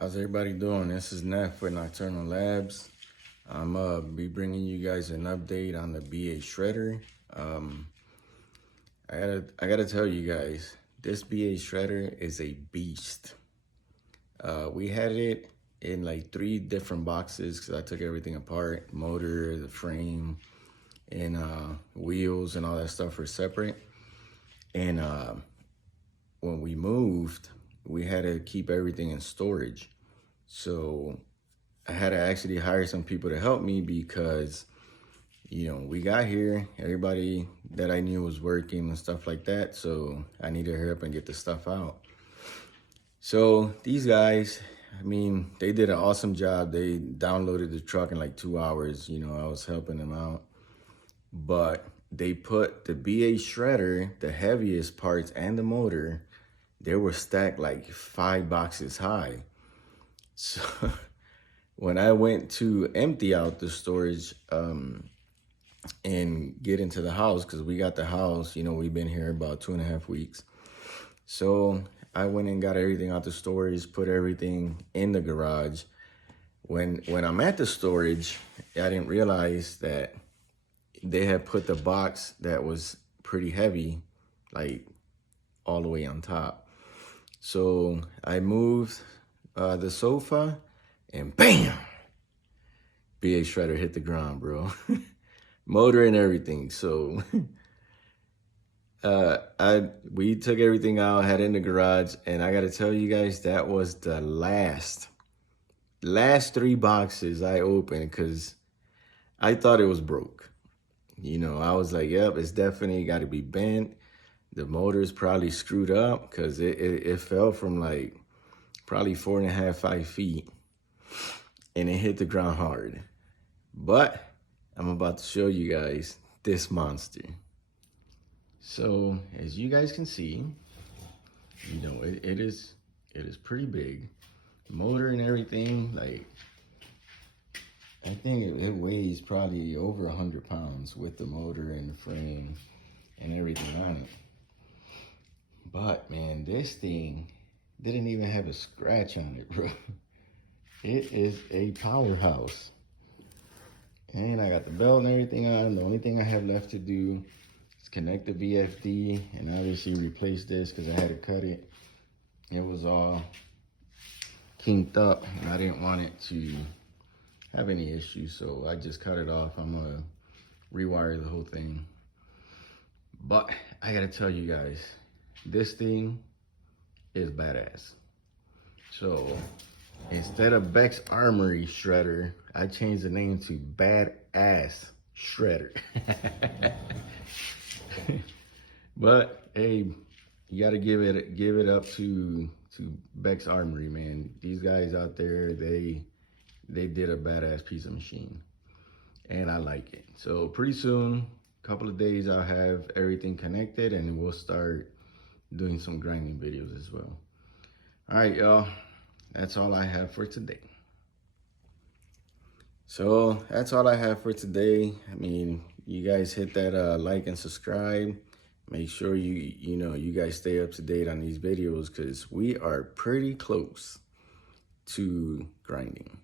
How's everybody doing? This is Neff with Nocturnal Labs. I'm be bringing you guys an update on the BA Shredder. Um, I gotta tell you guys, this BA Shredder is a beast. We had it in like 3 different boxes because I took everything apart: motor, the frame, and wheels and all that stuff were separate. And when we moved, we had to keep everything in storage. So I had to actually hire some people to help me because, we got here, everybody that I knew was working and stuff like that. So I needed to hurry up and get the stuff out. So these guys, they did an awesome job. They downloaded the truck in like 2 hours. I was helping them out. But they put the BA Shredder, the heaviest parts and the motor, they were stacked like 5 boxes high. So when I went to empty out the storage and get into the house, because we got the house, we've been here about 2.5 weeks. So I went and got everything out the storage, put everything in the garage. When I'm at the storage, I didn't realize that they had put the box that was pretty heavy, like all the way on top. So I moved the sofa and bam, BA Shredder hit the ground, bro. Motor and everything. So we took everything out, had it in the garage, and I gotta tell you guys, that was the last 3 boxes I opened because I thought it was broke. I was like, yep, it's definitely got to be bent. The motor's probably screwed up because it fell from like probably 4.5, 5 feet, and it hit the ground hard. But I'm about to show you guys this monster. So as you guys can see, it is pretty big. Motor and everything, like, I think it weighs probably over 100 pounds with the motor and the frame and everything on it. But man, this thing didn't even have a scratch on it, bro. It is a powerhouse. And I got the belt and everything on. The only thing I have left to do is connect the VFD and obviously replace this because I had to cut it. It was all kinked up and I didn't want it to have any issues, so I just cut it off. I'm gonna rewire the whole thing. But I gotta tell you guys, this thing is badass. So instead of Beck's Armory Shredder, I changed the name to Badass Shredder. But hey, you gotta give it up to Beck's Armory, man. These guys out there, they did a badass piece of machine, and I like it. So pretty soon, a couple of days, I'll have everything connected and we'll start doing some grinding videos as well. All right, y'all, that's all I have for today. So that's all I have for today. You guys hit that like and subscribe. Make sure you guys stay up to date on these videos because we are pretty close to grinding.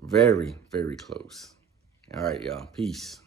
Very, very close. All right, y'all. Peace.